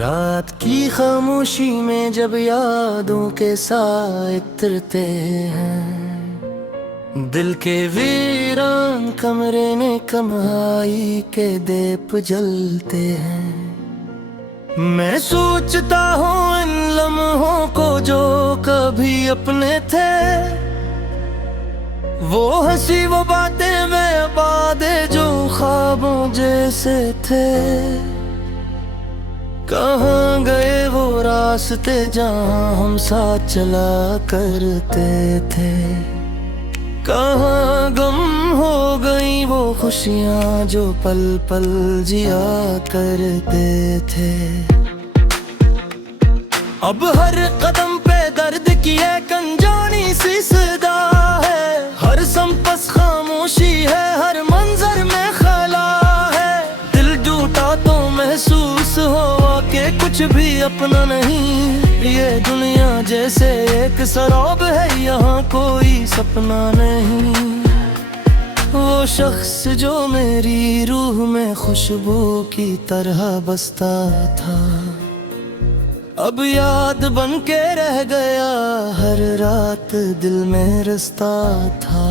रात की खामोशी में जब यादों के साए उतरते हैं, दिल के वीरान कमरे में कमाई के दीप जलते हैं। मैं सोचता हूँ इन लम्हों को जो कभी अपने थे, वो हंसी वो बातें में वादे जो ख्वाबों जैसे थे। कहाँ गए वो रास्ते जहाँ हम साथ चला करते थे, कहाँ गम हो गई वो खुशियाँ जो पल पल जिया करते थे। अब हर कदम पे दर्द की एक अनजानी सी सदा है, हर संपस खामोशी है, हर मंजर में खला है। दिल टूटा तो महसूस हुआ कि कुछ भी अपना नहीं, ये दुनिया जैसे एक सराब है, यहाँ कोई सपना नहीं। वो शख्स जो मेरी रूह में खुशबू की तरह बसता था, अब याद बन के रह गया, हर रात दिल में रसता था।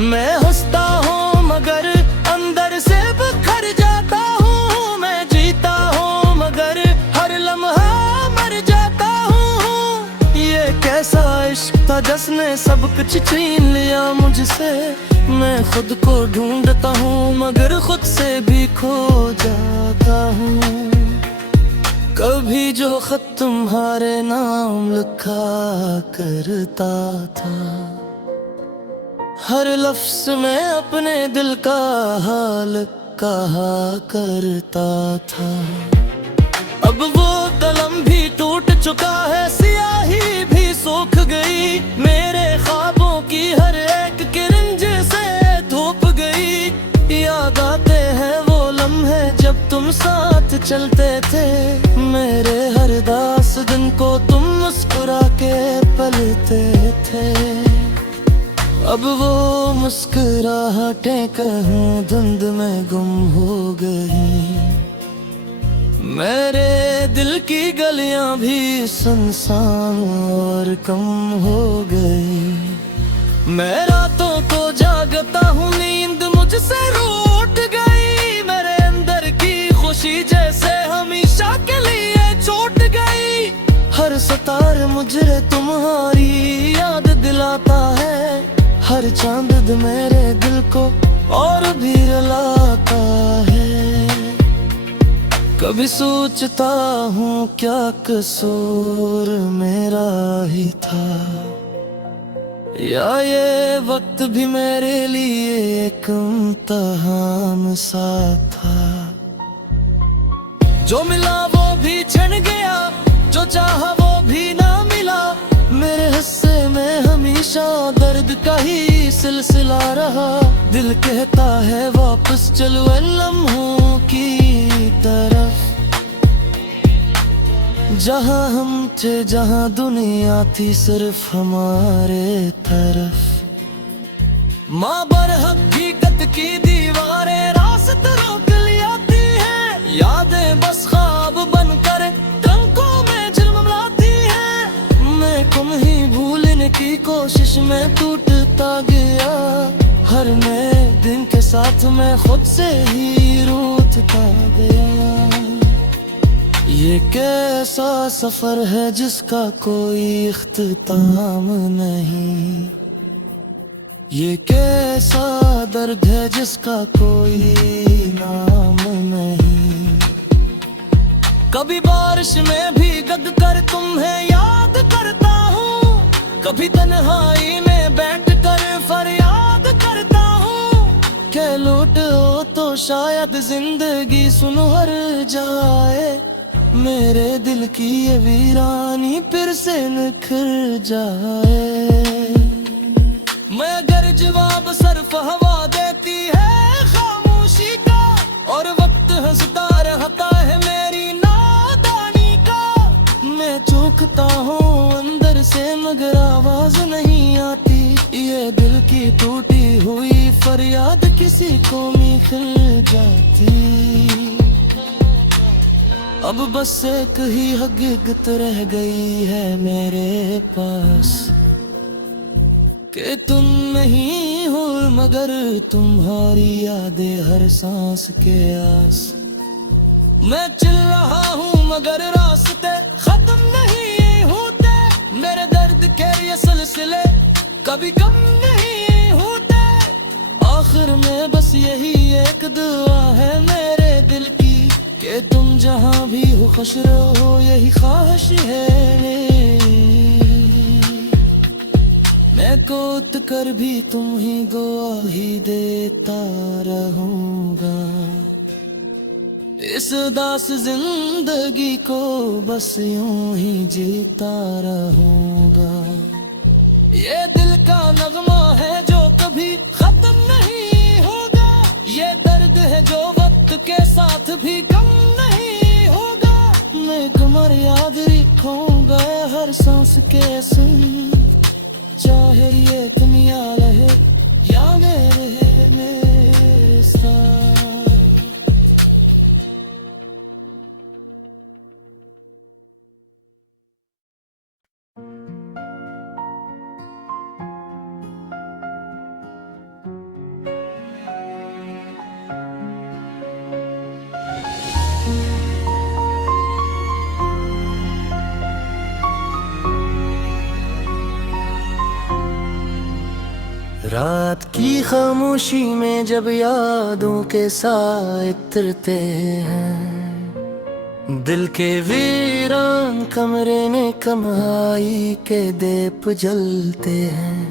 मैं हंसता हूँ मगर अंदर से बिखर जाता हूँ, मैं जीता हूँ मगर हर लम्हा मर जाता हूँ। ये कैसा इश्क था जिसने सब कुछ छीन लिया मुझसे, मैं खुद को ढूंढता हूँ मगर खुद से भी खो जाता हूँ। कभी जो खत तुम्हारे नाम लिखा करता था, हर लफ्ज में अपने दिल का हाल कहा करता था। अब वो कलम भी टूट चुका है, स्याही भी सूख गई, मेरे ख्वाबों की हर एक किरण जैसे धूप गई। याद आते हैं वो लम्हे जब तुम साथ चलते थे, मेरे हर दास दिन को तुम मुस्कुरा के पलते थे। अब वो मुस्कुराहटें कहीं धुंध में गुम हो गई, मेरे दिल की गलियां भी सुनसान और कम हो गई। मैं रातों को जागता हूँ, नींद मुझसे रूठ गई, मेरे अंदर की खुशी जैसे हमेशा के लिए छूट गई। हर सितार मुझे तुम्हारी याद दिलाता है, हर चांद मेरे दिल को और भी रुलाता है। कभी सोचता हूँ क्या कसूर मेरा ही था, या ये वक्त भी मेरे लिए एक इम्तिहान सा था। जो मिला वो भी छिन गया, जो चाहा वो भी ना मिला, मेरे हिस्से में हमेशा दर्द का ही सिलसिला रहा। दिल कहता है वापस चलो लम्हों की तरफ, जहाँ हम थे, जहाँ दुनिया थी सिर्फ हमारे तरफ। माँ बरहक हकीकत की दीवारें रास्ते रोक लियाती है, यादें बस ख्वाब बनकर तंकों में झिलमिलाती है। मैं तुम ही भूलने की कोशिश में टूटता गया, हर नए दिन के साथ मैं खुद से ही रूठता गया। ये कैसा सफर है जिसका कोई इख्तिताम नहीं, ये कैसा दर्द है जिसका कोई नाम नहीं। कभी बारिश में भी भीग कर तुम्हें याद करता हूँ, कभी तन्हाई में बैठ कर फरियाद करता हूँ। कह लौटो तो शायद जिंदगी सुनहर जाए, मेरे दिल की ये वीरानी फिर से निखर जाए। मैं अगर जवाब सिर्फ हवा देती है खामोशी का, और वक्त हंसता रहता है मेरी नादानी का। मैं चौंकता हूँ अंदर से मगर आवाज नहीं आती, ये दिल की टूटी हुई फरियाद किसी को निखर जाती। अब बस एक ही हकीकत रह गई है मेरे पास कि तुम नहीं हो मगर तुम्हारी यादें हर सांस के आस। मैं चल रहा हूँ मगर रास्ते खत्म नहीं होते, मेरे दर्द के ये सिलसिले कभी कम नहीं होते। आखिर में बस यही एक दुआ है मेरे दिल की कि तुम जहाँ भी हो खुश रहो, यही ख्वाहिश है मैं कोत कर भी तुम ही गवाही देता रहूँगा। इस उदास जिंदगी को बस यूं ही जीता रहूँगा। ये दिल का नगमा है जो कभी खत्म नहीं होगा, ये दर्द है जो वक्त के साथ भी कम नहीं होगा। मैं कमर याद रखूंगा हर सांस के सुन, चाहे ये दुनिया रहे या मेरे साथ। रात की खामोशी में जब यादों के साए उतरते हैं, दिल के वीरान कमरे में कमाई के दीप जलते हैं।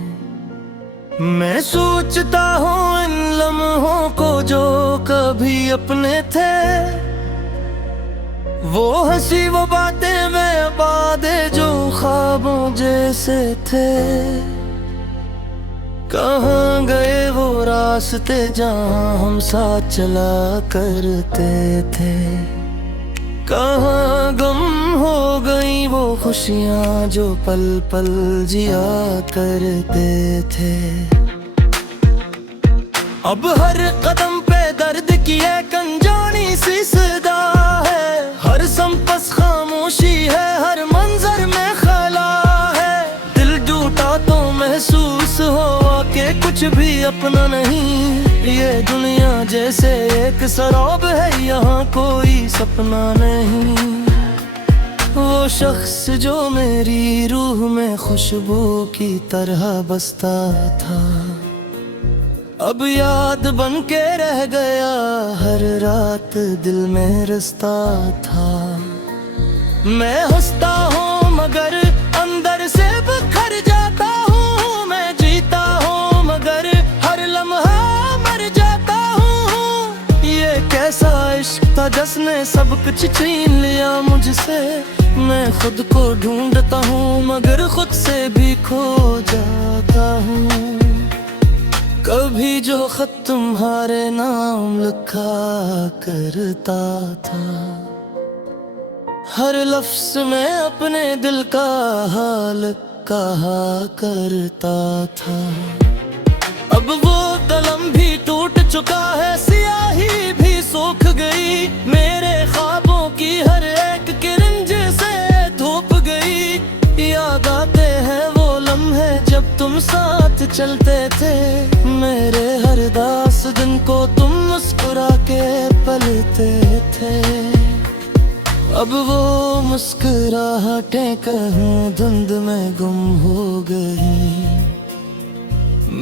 मैं सोचता हूँ इन लम्हों को जो कभी अपने थे, वो हंसी वो बातें में वादे जो ख्वाबों जैसे थे। कहाँ गए वो रास्ते जहाँ हम साथ चला करते थे, कहाँ गम हो गई वो खुशियाँ जो पल पल जिया करते थे। अब हर कदम पे दर्द की एक अनजानी सी सदा है, हर संपस खामोशी है, हर मंजर में खला है। दिल टूटा तो महसूस हो के कुछ भी अपना नहीं, ये दुनिया जैसे एक सराब है, यहाँ कोई सपना नहीं। वो शख्स जो मेरी रूह में खुशबू की तरह बसता था, अब याद बन के रह गया, हर रात दिल में रसता था। मैं हंसता हूँ मगर अंदर से बिखर जाता हूँ, मैं जीता हूँ मगर हर लम्हा मर जाता हूँ। ये कैसा इश्क था जिसने सब कुछ छीन लिया मुझसे, मैं खुद को ढूंढता हूँ मगर खुद से भी खो जाता हूँ। कभी जो खत तुम्हारे नाम लिखा करता था, हर लफ्ज में अपने दिल का हाल कहा करता था। अब वो कलम भी टूट चुका है, स्याही भी सूख गई, मेरे ख्वाबों की हर एक किरण जैसे धूप गई। याद आते हैं वो लम्हे जब तुम साथ चलते थे, मेरे हर दास दिन को तुम मुस्कुरा के पलते थे। अब वो मुस्कुराहटें कहीं धुंध में गुम हो गई,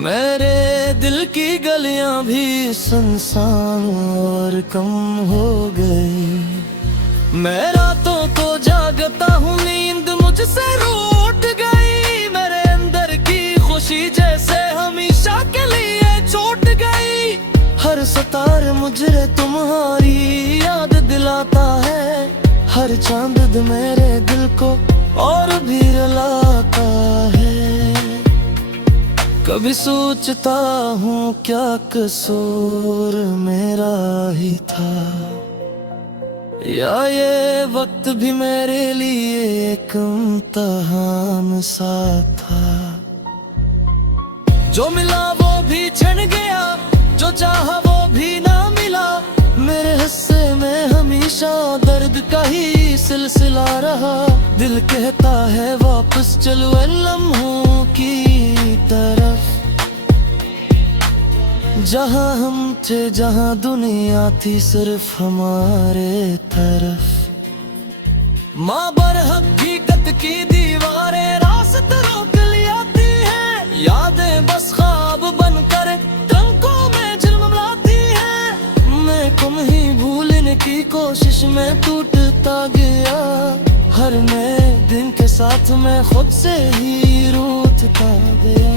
मेरे दिल की गलियां भी सुनसान और कम हो गई। मैं रातों को जागता हूँ, नींद मुझसे रूठ गई, मेरे अंदर की खुशी जैसे हमेशा के लिए छूट गई। हर सितार मुझे तुम्हारी याद दिलाता है, हर चांद मेरे दिल को और भी रुलाता है। कभी सोचता हूँ क्या कसूर मेरा ही था, या ये वक्त भी मेरे लिए एक इम्तिहान सा था। जो मिला वो भी छिन गया, जो चाहा वो भी ना मिला, मेरे हिस्से में हमेशा दर्द का ही सिलसिला रहा। दिल कहता है वापस चलो लम्हों की तरफ, जहाँ हम थे, जहाँ दुनिया थी सिर्फ हमारे तरफ। माँ बर हकीकत की दीवारें रास्ते रोक लियाती हैं, यादें बस ख्वाब बनकर टंकों में झिलमिलाती हैं। मैं तुम ही भूलने की कोशिश में टूटता गया, हर नए दिन के साथ मैं खुद से ही रूठता गया।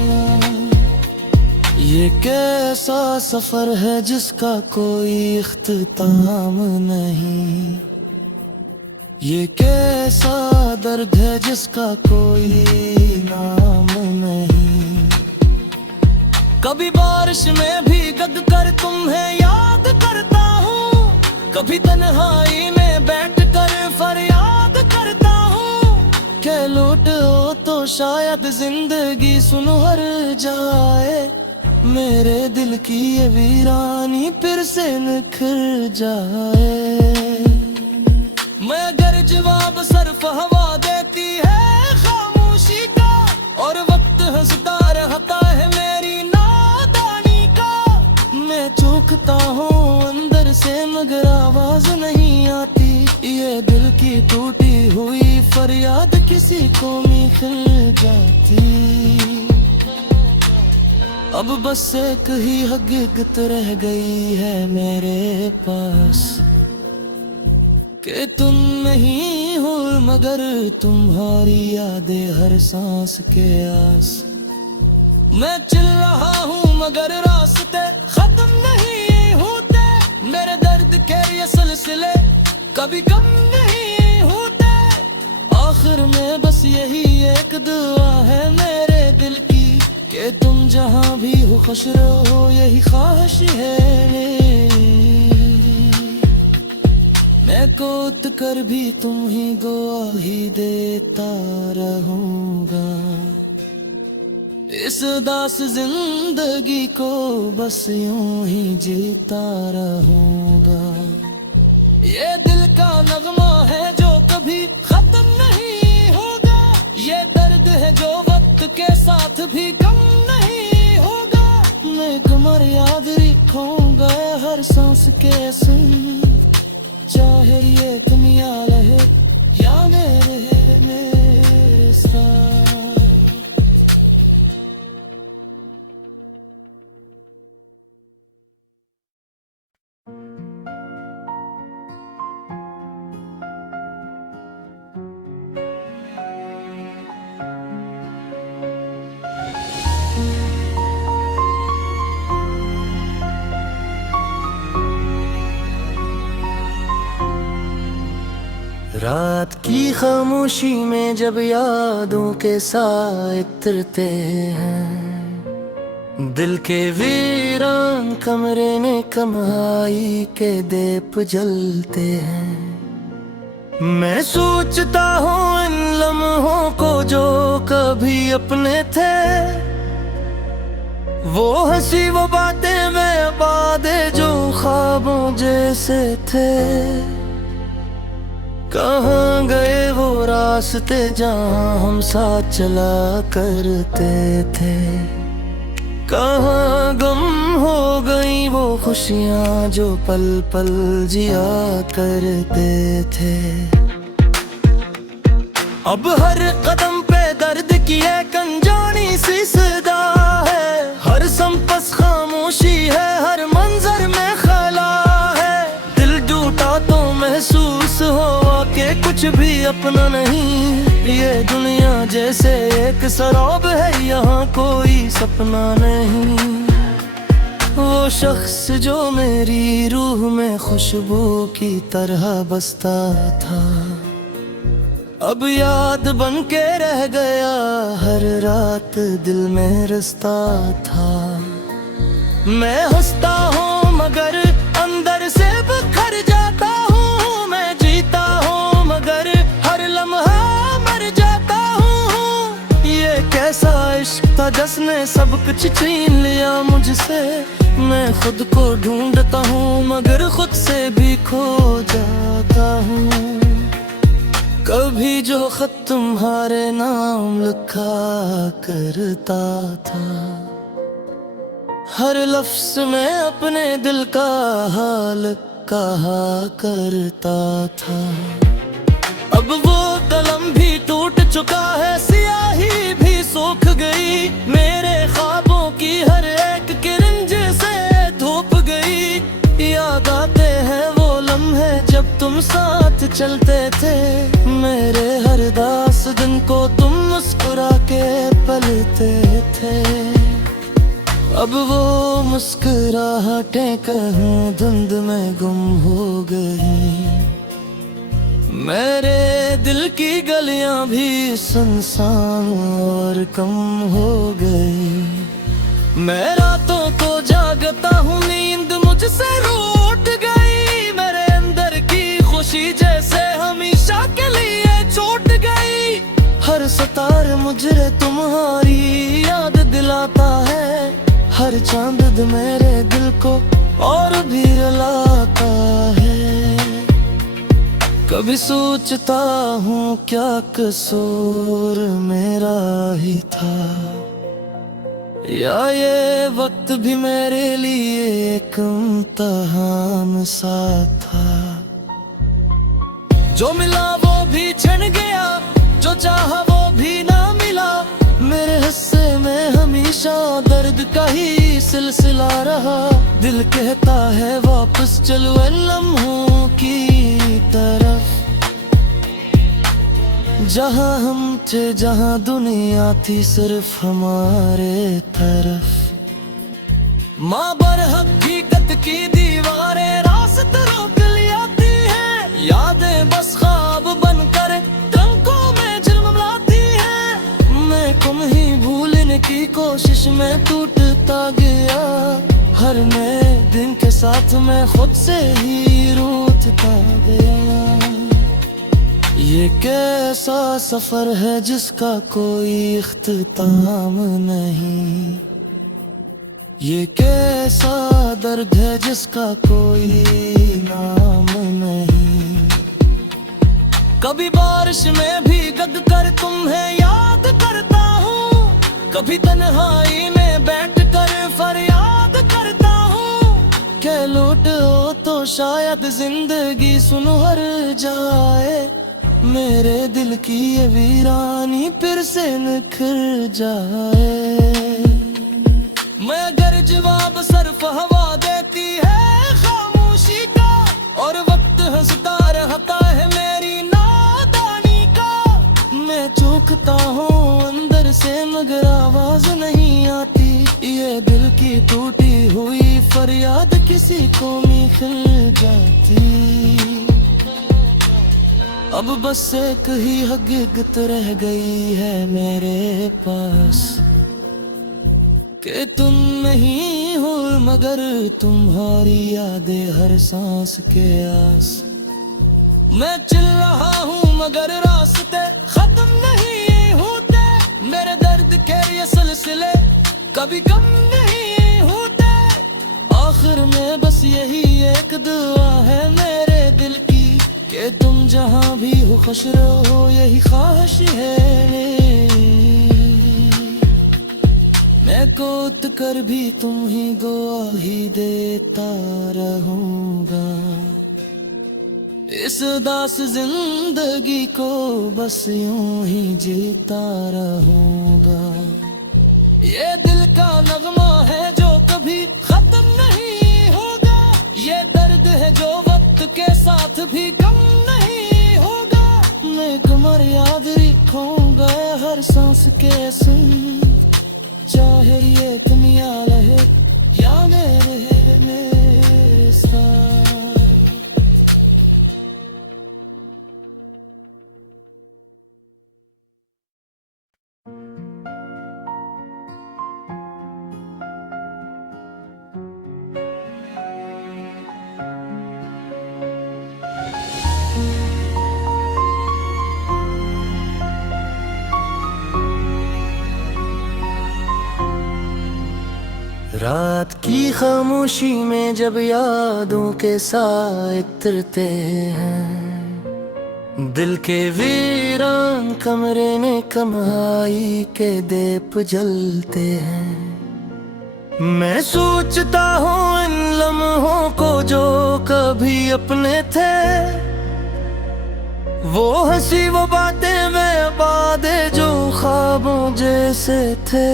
ये कैसा सफर है जिसका कोई इख्तिताम नहीं, ये कैसा दर्द है जिसका कोई नाम नहीं। कभी बारिश में भीग कर तुम्हें याद करता हूँ, कभी तन्हाई में बैठ कर फरियाद करता हूँ। कह लौटो तो शायद जिंदगी सुनहर जाए, मेरे दिल की ये वीरानी फिर से निखर जाए। मैं अगर जवाब सिर्फ हवा देती है खामोशी का, और वक्त हंसता रहता है मेरी नादानी का। मैं चौंकता हूँ अंदर से मगर आवाज नहीं आती, ये दिल की टूटी हुई फरियाद किसी को निखर जाती। अब बस एक ही हकीकत रह गई है मेरे पास, कि तुम नहीं हो मगर तुम्हारी यादें हर सांस के आस। मैं चल रहा हूँ मगर रास्ते खत्म नहीं होते, मेरे दर्द के ये सिलसिले कभी कम नहीं होते। आखिर में बस यही एक दुआ है मेरे दिल की, कि तुम जहाँ भी हो खुश रहो, यही ख्वाहिश है मेरी। मैं कोत कर भी तुम ही गवाही देता रहूँगा, इस उदास जिंदगी को बस यूं ही जीता रहूँगा। ये दिल का नगमा है जो कभी खत्म नहीं होगा, ये दर्द है जो वक्त के साथ भी कम नहीं होगा। मैं कमर याद रखूंगा हर सांस के सुन, चाहे ये दुनिया रहे या मेरे साथ। रात की खामोशी में जब यादों के साए उतरते हैं, दिल के वीरान कमरे में कमाई के दीप जलते हैं। मैं सोचता हूँ इन लम्हों को जो कभी अपने थे, वो हंसी वो बातें में वादे जो ख्वाबों जैसे थे। कहाँ गए वो रास्ते जहाँ हम साथ चला करते थे, कहाँ गम हो गई वो खुशियाँ जो पल पल जिया करते थे। अब हर कदम पे दर्द की एक अनजानी सी सदा है, हर संपस खामोशी है, हर मंजर में खला है। दिल टूटा तो महसूस हुआ कि कुछ भी अपना नहीं, ये दुनिया जैसे एक शराब है, यहाँ कोई सपना नहीं। वो शख्स जो मेरी रूह में खुशबू की तरह बसता था, अब याद बन के रह गया, हर रात दिल में रसता था। मैं हंसता हूँ मगर अंदर से बिखर जाता हूँ, मैं जीता हूँ मगर हर लम्हा मर जाता हूँ। ये कैसा इश्क था जिसने सब कुछ छीन लिया मुझसे, मैं खुद को ढूंढता हूँ मगर खुद से भी खो जाता हूँ। कभी जो खत तुम्हारे नाम लिखा करता था, हर लफ्ज में अपने दिल का हाल कहा करता था। अब वो कलम भी टूट चुका है, स्याही भी सूख गई, मेरे ख्वाबों की हर एक किरण जैसे धूप गई। याद आते हैं वो लम्हे जब तुम साथ चलते थे, मेरे हर दास दिन को तुम मुस्कुरा के पलते थे। अब वो मुस्कुराहटें कहीं धुंध में गुम हो गई, मेरे दिल की गलियां भी सुनसान और कम हो गई। मैं रातों को जागता हूँ, नींद मुझसे रूठ गई, मेरे अंदर की खुशी जैसे हमेशा के लिए छूट गई। हर सितार मुझे तुम्हारी याद दिलाता है, हर चांद मेरे दिल को और भी रुलाता है। कभी सोचता हूँ क्या कसूर मेरा ही था, या ये वक्त भी मेरे लिए एक इम्तिहान सा था। जो मिला वो भी छिन गया, जो चाहा वो भी ना मिला, मेरे हिस्से में हमेशा दर्द का ही सिलसिला रहा। दिल कहता है वापस चलो लम्हों की तरफ, जहाँ हम थे, जहाँ दुनिया थी सिर्फ हमारे तरफ। माँ बरहक हकीकत की दीवारें रास्ते रोक लियाती हैं, यादें बस ख्वाब बनकर तंकों में झिलमिलाती हैं। मैं तुम ही भूलने की कोशिश में टूटता गया, हर नए दिन के साथ मैं खुद से ही रूठता गया। ये कैसा सफर है जिसका कोई इख्तिताम नहीं, ये कैसा दर्द है जिसका कोई नाम नहीं। कभी बारिश में भीग कर तुम्हें याद करता हूँ, कभी तन्हाई में बैठ कर फरियाद करता हूँ। कह लौटो तो शायद जिंदगी सुनहर जाए, मेरे दिल की ये वीरानी फिर से निखर जाए। मैं अगर जवाब सिर्फ हवा देती है खामोशी का, और वक्त हंसता रहता है मेरी नादानी का। मैं चौंकता हूँ अंदर से मगर आवाज नहीं आती, ये दिल की टूटी हुई फरियाद किसी को निखर जाती। अब बस एक ही हकीकत रह गई है मेरे पास, कि तुम नहीं हो मगर तुम्हारी यादें हर सांस के आस। मैं चल रहा हूँ मगर रास्ते खत्म नहीं होते, मेरे दर्द के ये सिलसिले कभी कम नहीं होते। आखिर में बस यही एक दुआ है मेरे दिल की, कि तुम जहाँ भी हो खुश रहो, यही ख्वाहिश है मेरी। मैं कोत कर भी तुम ही गवाही देता रहूँगा, इस उदास जिंदगी को बस यूं ही जीता रहूँगा। ये दिल का नगमा है जो कभी खत्म नहीं होगा, ये दर्द है जो वक्त के साथ भी कम नहीं होगा। मैं कमर याद रखूंगा हर सांस के सुन, चाहे ये दुनिया रहे या मेरे साथ। रात की खामोशी में जब यादों के साए इतरते हैं, दिल के वीरान कमरे में कमाई के दीप जलते हैं। मैं सोचता हूँ इन लम्हों को जो कभी अपने थे, वो हंसी वो बातें में वादे जो ख्वाबों जैसे थे।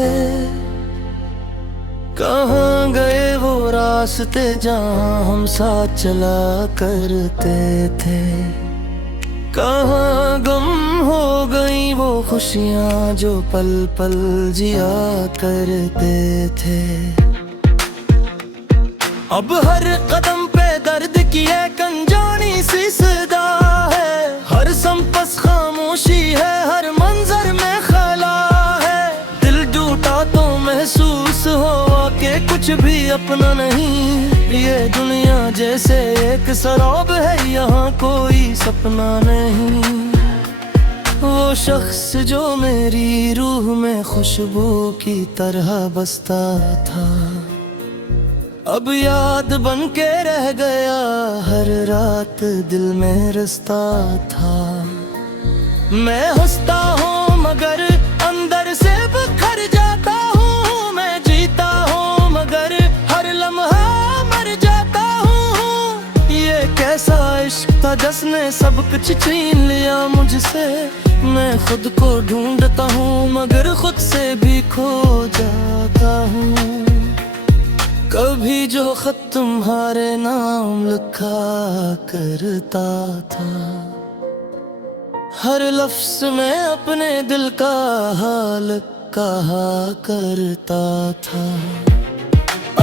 कहाँ गए वो रास्ते जहाँ हम साथ चला करते थे, कहाँ गुम हो गई वो खुशियाँ जो पल पल जिया करते थे। अब हर कदम पे दर्द की एक अनजानी सी सदा है, हर संपस खामोशी है, हर मंजर में खला है। दिल टूटा तो महसूस हुआ कि कुछ भी अपना नहीं, ये दुनिया जैसे एक सराब है, यहाँ कोई सपना नहीं। वो शख्स जो मेरी रूह में खुशबू की तरह बसता था, अब याद बन के रह गया, हर रात दिल में रसता था। मैं हंसता हूँ मगर अंदर से बिखर जाता हूँ, मैं जीता हूँ मगर हर लम्हा मर जाता हूँ। ये कैसा इश्क था जिसने सब कुछ छीन लिया मुझसे, मैं खुद को ढूंढता हूँ मगर खुद से भी खो जाता हूँ। कभी जो खत तुम्हारे नाम लिखा करता था, हर लफ्ज में अपने दिल का हाल कहा करता था।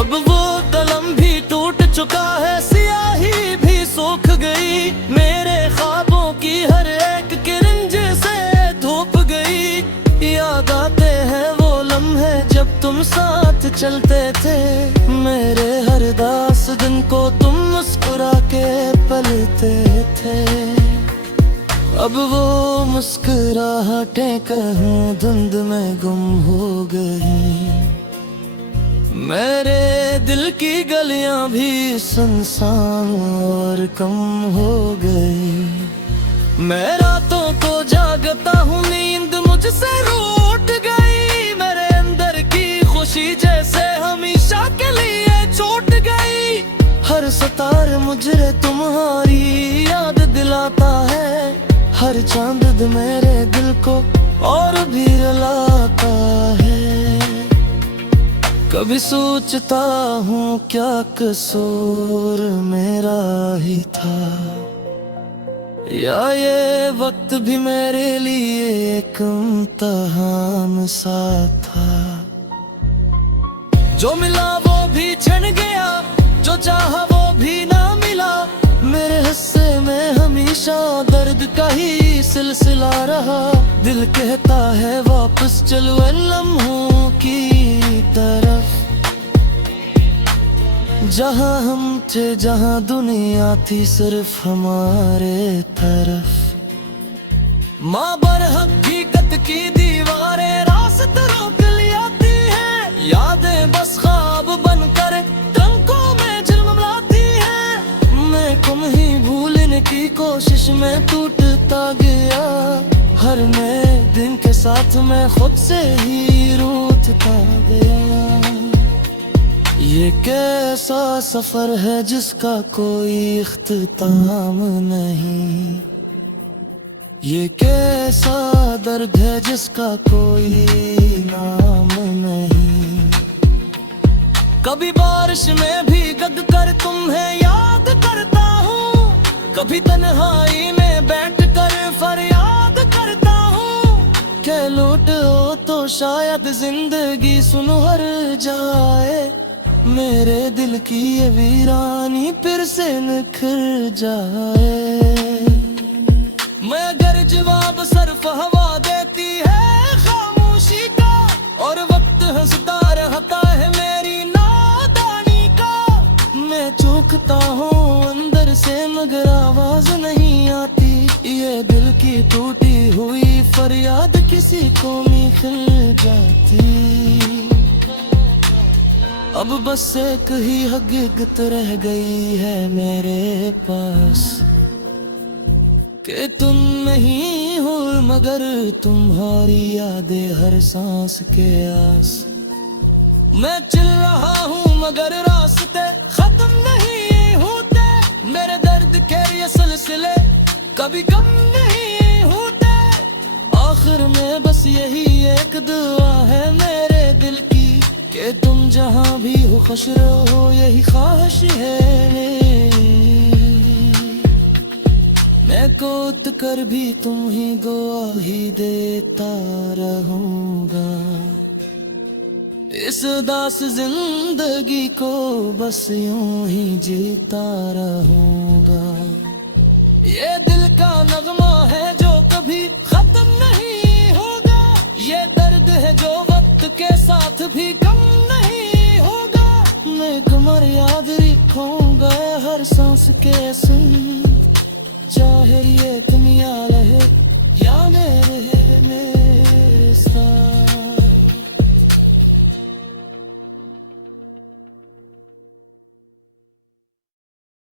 अब वो कलम भी टूट चुका है, स्याही भी सूख गई, मेरे ख्वाबों की हर एक किरण जैसे धूप गई। याद आते हैं वो लम्हे जब तुम साथ चलते थे, मेरे हर दास दिन को तुम मुस्कुरा के पलते थे। अब वो मुस्कुराहटें कहीं धुंध में गुम हो गई, मेरे दिल की गलियां भी सुनसान और कम हो गई। मैं रातों को जागता हूँ, नींद मुझसे रूठ गई, मेरे अंदर की खुशी जैसे हमेशा के लिए छूट गई। हर सितार मुझे तुम्हारी याद दिलाता है, हर चांद मेरे दिल को और भी रुलाता है। कभी सोचता हूँ क्या कसूर मेरा ही था, या ये वक्त भी मेरे लिए एक इम्तिहान सा था। जो मिला वो भी छिन गया, जो चाहा वो भी ना मिला, मेरे हिस्से में हमेशा दर्द का ही सिलसिला रहा। दिल कहता है वापस चलो लम्हों की तरफ, जहाँ हम थे, जहाँ दुनिया थी सिर्फ हमारे तरफ। माँ बर हकीकत की दीवारें रास्ते रोक लियाती हैं, यादें बस ख्वाब बनकर तंकों में झिलमिलाती हैं। मैं तुम ही भूलने की कोशिश में टूटता गया, हर नए दिन के साथ मैं खुद से ही रूठता गया। ये कैसा सफर है जिसका कोई इख्तिताम नहीं, ये कैसा दर्द है जिसका कोई नाम नहीं। कभी बारिश में भीग कर तुम्हें याद करता हूँ, कभी तन्हाई में बैठ कर फरियाद करता हूँ। कह लौटो तो शायद जिंदगी सुनहर जाए, मेरे दिल की ये वीरानी फिर से निखर जाए। मैं अगर जवाब सिर्फ हवा देती है खामोशी का, और वक्त हंसता रहता है मेरी नादानी का। मैं चौंकता हूँ अंदर से मगर आवाज नहीं आती, ये दिल की टूटी हुई फरियाद किसी को निखर जाती। अब बस एक ही हकीकत रह गई है मेरे पास, कि तुम नहीं हो मगर तुम्हारी यादें हर सांस के आस। मैं चल रहा हूँ मगर रास्ते खत्म नहीं होते, मेरे दर्द के ये सिलसिले कभी कम नहीं होते। आखिर में बस यही एक दुआ है मेरे दिल की कि तुम जहाँ भी हो खुश रहो, यही ख्वाहिश है। मैं कोत कर भी तुम ही गवाही देता रहूँगा, इस उदास जिंदगी को बस यूं ही जीता रहूँगा। ये दिल का नगमा है जो कभी खत्म नहीं होगा, ये दर्द है जो वक्त के साथ भी कम नहीं होगा। मैं कमर याद रखूंगा हर सांस के सुन, चाहे ये दुनिया रहे या मेरे